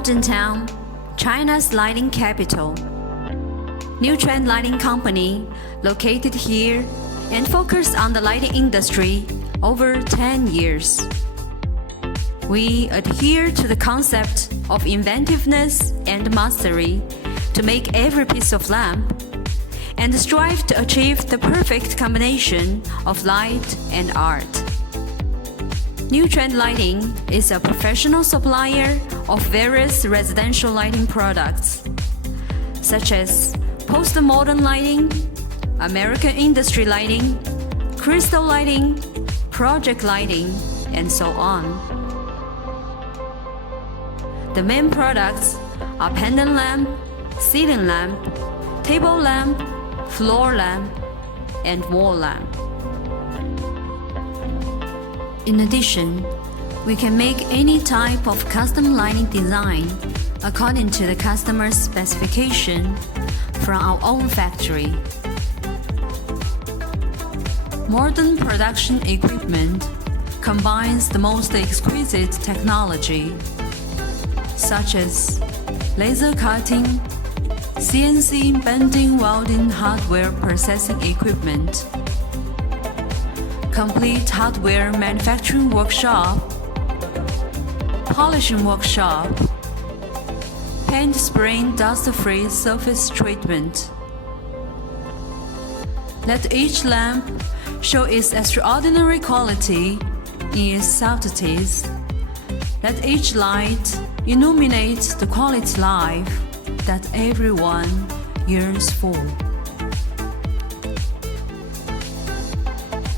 Town, China's lighting capital. New Trend Lighting Company, located here and focused on the lighting industry over 10 years. We adhere to the concept of inventiveness and mastery to make every piece of lamp and strive to achieve the perfect combination of light and art. New Trend Lighting is a professional supplier of various residential lighting products, such as postmodern lighting, American industry lighting, crystal lighting, project lighting, and so on. The main products are pendant lamp, ceiling lamp, table lamp, floor lamp, and wall lamp. In addition, we can make any type of custom lighting design according to the customer's specification from our own factory. Modern production equipment combines the most exquisite technology, such as laser cutting, CNC bending welding hardware processing equipment, complete hardware manufacturing workshop, polishing workshop, paint spraying dust-free surface treatment. Let each lamp show its extraordinary quality in its subtleties. Let each light illuminate the quality life that everyone yearns for.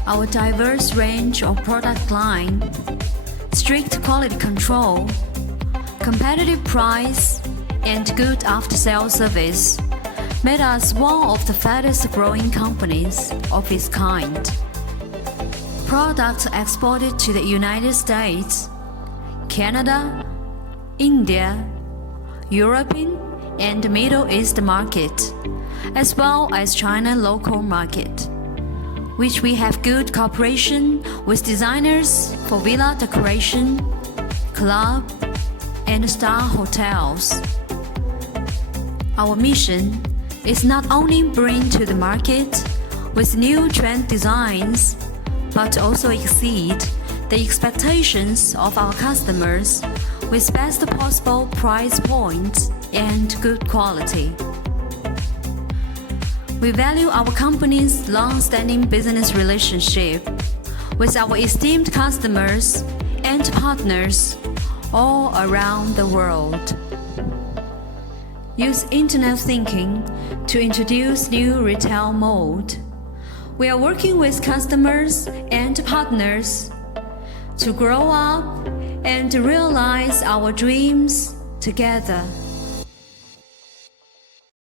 Our diverse range of product line, strict quality control, competitive price, and good after-sales service made us one of the fastest growing companies of its kind. Products exported to the United States, Canada, India, European and Middle East market, as well as China local market, which we have good cooperation with designers for villa decoration, club, and star hotels. Our mission is not only bring to the market with new trend designs, but also exceed the expectations of our customers with best possible price points and good quality. We value our company's long-standing business relationship with our esteemed customers and partners all around the world. Use internet thinking to introduce new retail mode. We are working with customers and partners to grow up and realize our dreams together.